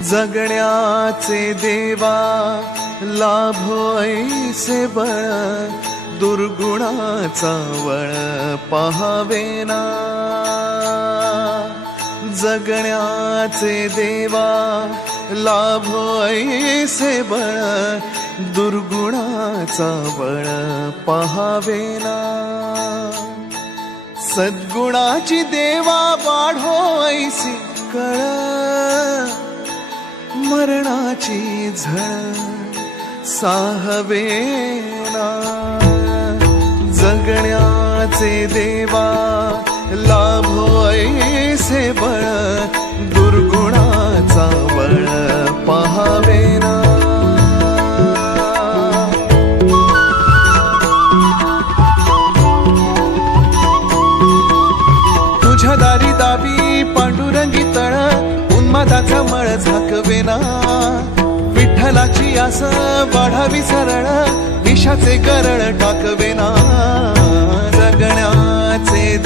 जगण्याचे देवा लाभो ऐसे बळ, दुर्गुणाचा वळ पहावेना। जगण्याचे देवा लाभो ऐसे बळ, दुर्गुणाचा बळ पहावेना। सद्गुणाची देवा वाढो ऐसी कळ, मरणाची झळ साहवेना। जगण्याचे देवा लाभो ऐसे बळ, दुर्गुणाचा बळ पहावेना। तुझ्या दारी दावी पांडुरंगी तळ, उन्मादाचा मळ झाकवेना। विठ्ठलाची आस वाढावी सरळ, विषाचे गरळ टाकवेना। जगण्याचे